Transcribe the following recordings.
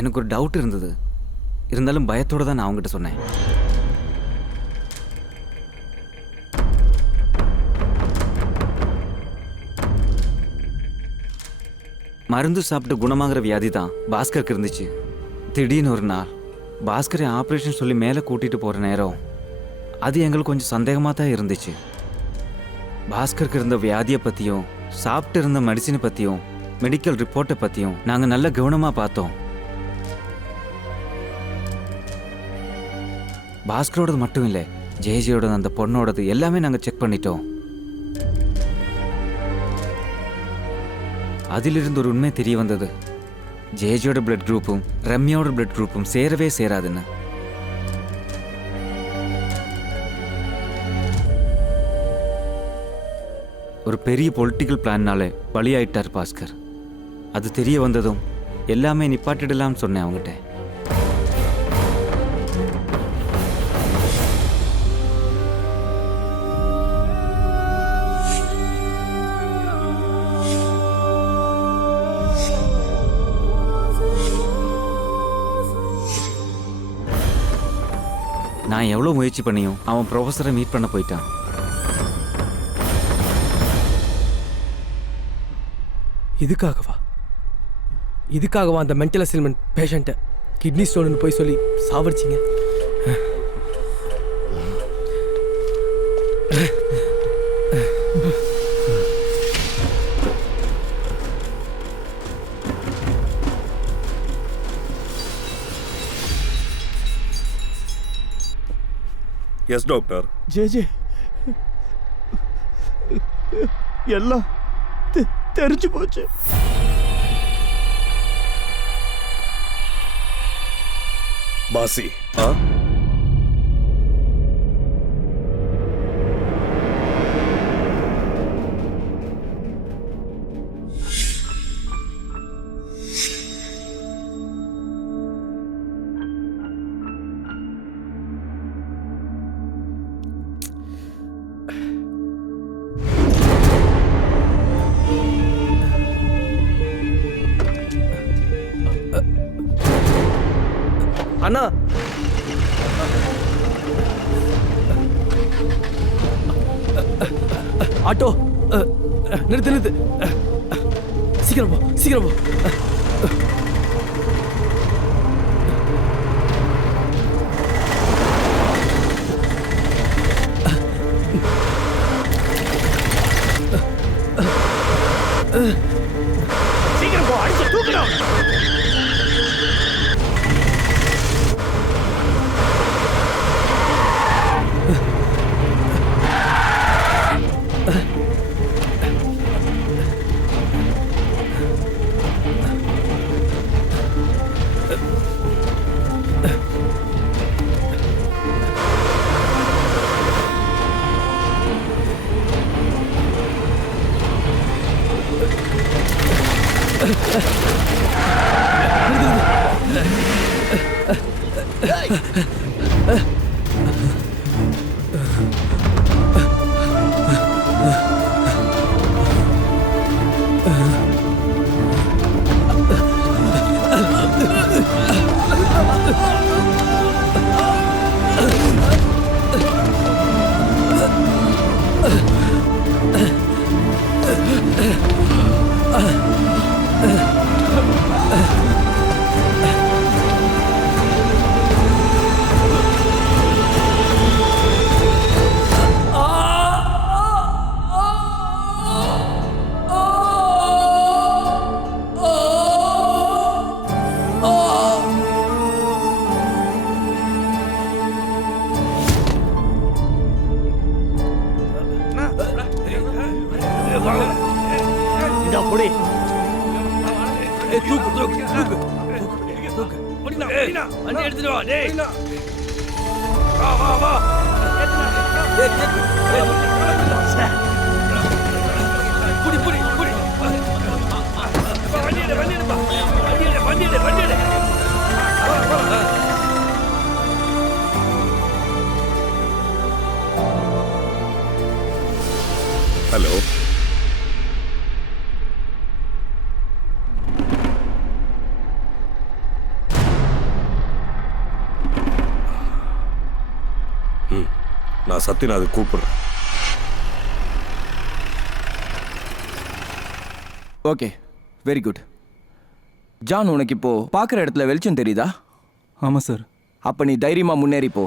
எனக்கு ஒரு டவுட் இருந்தது. இருந்தாலும் பயத்தோடு தான் நான் அவங்ககிட்ட சொன்னேன். மருந்து சாப்பிட்டு குணமாகிற வியாதி தான் பாஸ்கருக்கு இருந்துச்சு. திடீர்னு ஒரு நாள் பாஸ்கரை ஆப்ரேஷன் சொல்லி மேலே கூட்டிகிட்டு போகிற நேரம் அது எங்களுக்கு கொஞ்சம் சந்தேகமாக தான் இருந்துச்சு. பாஸ்கருக்கு இருந்த வியாதியை பற்றியும் சாப்பிட்டு இருந்த மெடிசினை பற்றியும் மெடிக்கல் ரிப்போர்ட்டை பற்றியும் நாங்கள் நல்ல கவனமாக பார்த்தோம். பாஸ்கரோடது மட்டும் இல்லை, ஜேஜியோடது, அந்த பொண்ணோடது எல்லாமே நாங்கள் செக் பண்ணிட்டோம். அதிலிருந்து ஒரு உண்மை தெரிய வந்தது. ஜேஜியோட பிளட் குரூப்பும் ரம்யாவோட பிளட் குரூப்பும் சேரவே சேராதுன்னு. ஒரு பெரிய பொலிட்டிக்கல் பிளான்னால பலியாயிட்டார் பாஸ்கர். அது தெரிய வந்ததும் எல்லாமே நிப்பாட்டிடலாம்னு சொன்னேன் அவங்ககிட்ட. நான் எவ்வளோ முயற்சி பண்ணியும் அவன் ப்ரொஃபஸரை மீட் பண்ண போயிட்டான். இதுக்காகவா அந்த மென்டல் அசைல்மெண்ட் பேஷண்ட்டை கிட்னி ஸ்டோன்னு போய் சொல்லி சாவடிச்சிங்க? Yes doctor. ஜே எல்லாம் தெரிஞ்சு போச்சு. பாசி, அண்ணா, ஆட்டோ நிறுத்து. சீக்கிரம் போ. சீக்கிரம் போ, அடிச்சு தூக்கணும். ஹலோ, நான் சத்யநாதை கூப்பிடுறேன். Okay, very good. ஜான், உனக்கு இப்போ பார்க்குற இடத்துல வெளிச்சம் தெரியுதா? ஆமாம் சார். அப்போ நீ தைரியமாக முன்னேறி போ.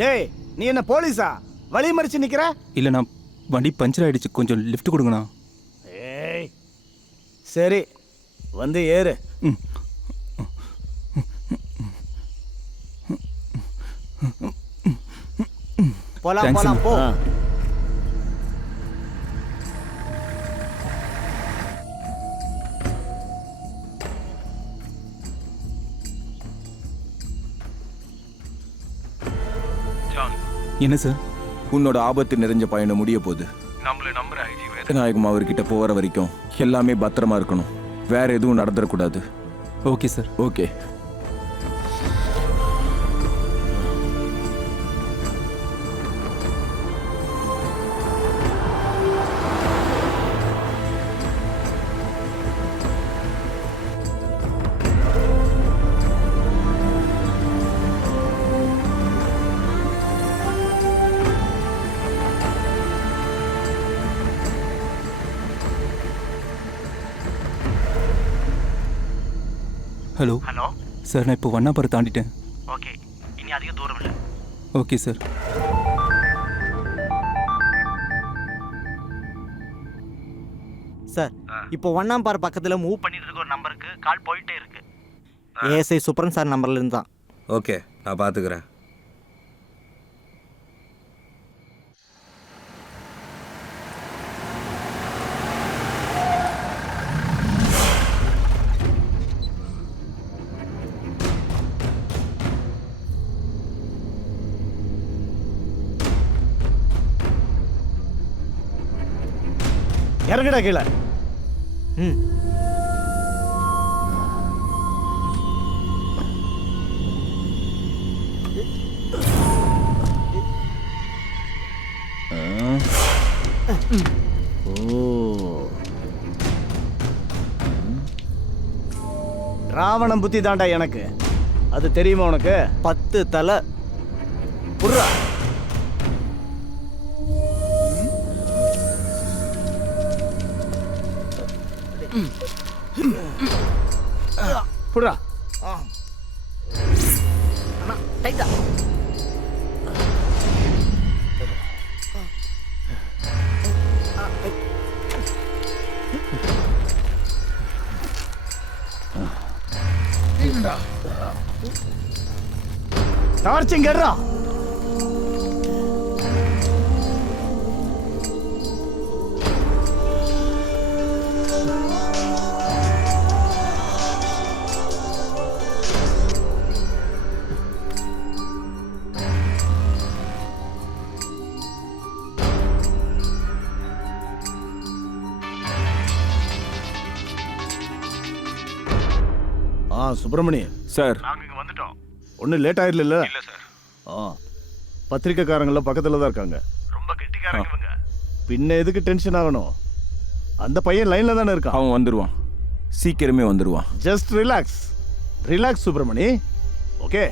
டேய், நீ என்ன போலீஸா? வழி மறிச்சு நிக்கிற? இல்லை, நான் வண்டி பஞ்சர் ஆயிடுச்சு, கொஞ்சம் லிஃப்ட் கொடுங்கண்ணா. ஏய், சரி, வந்து ஏறு. போலாம் Thanks, போலாம் போ. என்ன சார்? உன்னோட ஆபத்து நிறைஞ்ச பயணம் முடிய போகுது. நாயகம் அவர்கிட்ட போகிற வரைக்கும் எல்லாமே பத்திரமா இருக்கணும். வேற எதுவும் நடந்துடக்கூடாது. Okay sir. Okay. Hello hello sir, நான் இப்போ வண்ணாபுரம் தாண்டிட்டேன். ஓகே, இனி அதிக தூரம் இல்லை. Okay sir. சார், இப்போ ஒன்னாம்பாறை பக்கத்தில் மூவ் பண்ணிட்டு இருக்க ஒரு நம்பருக்கு கால் போயிட்டே இருக்கு. ஏஎஸ்ஐ சுப்ரன் சார் நம்பர்ல இருந்து தான். ஓகே, நான் பார்த்துக்கிறேன். இறங்குடா கீழே. ம், ராவணன் புத்தி தாண்டா எனக்கு. அது தெரியுமா உனக்கு? 10 தலை புர்ரா. புர்ரா. அண்ணா டைட்டா. டார்ச் எங்கடா? சுப்பிரமணியன் சார் ஒன்றும் லேட் ஆயிடல இல்லை சார். பத்திரிக்கைக்காரங்கள பக்கத்தில் தான் இருக்காங்க. ரொம்ப கெட்டிக்காரங்க. பின்ன எதுக்கு டென்ஷன் ஆகணும்? அந்த பையன் லைன்ல தானே இருக்கான். அவன் வந்துடுவான், சீக்கிரமே வந்துடுவான். Just relax relax Subramani. Okay.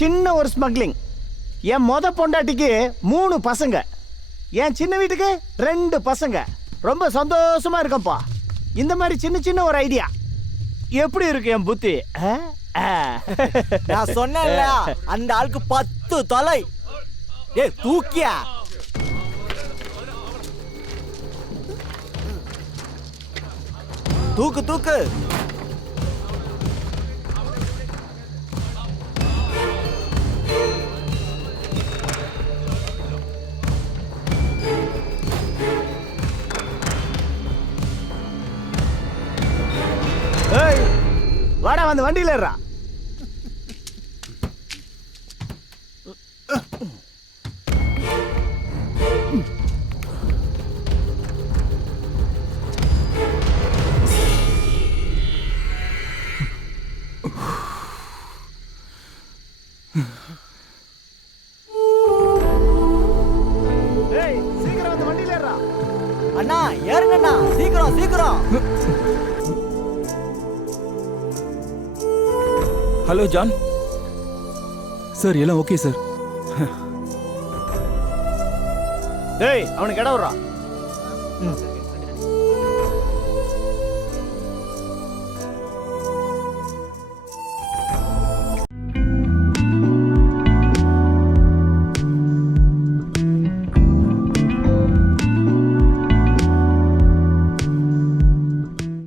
சின்ன ஒரு ஸ்மக்லிங். என் மொத பொண்டாட்டிக்கு 3 பசங்க, என் சின்ன வீட்டுக்கு 2 பசங்க. ரொம்ப சந்தோஷமா இருக்கேன்ப்பா. இந்த மாதிரி சின்ன சின்ன ஒரு ஐடியா எப்படி இருக்கு என் புத்தி? நான் சொன்னேன்ல, அந்த ஆளுக்கு 10 தலை. தூக்கியா தூக்கு தூக்கு. வாடா, வந்து வண்டியில ஏறா. சீக்கிரம் வந்து வண்டியில ஏறா. அண்ணா ஏறுங்கண்ணா, சீக்கிரம் சீக்கிரம். Hello John. சார் எல்லாம் ஓகே சார். டேய், அவனுக்கு இடம் விடுறா.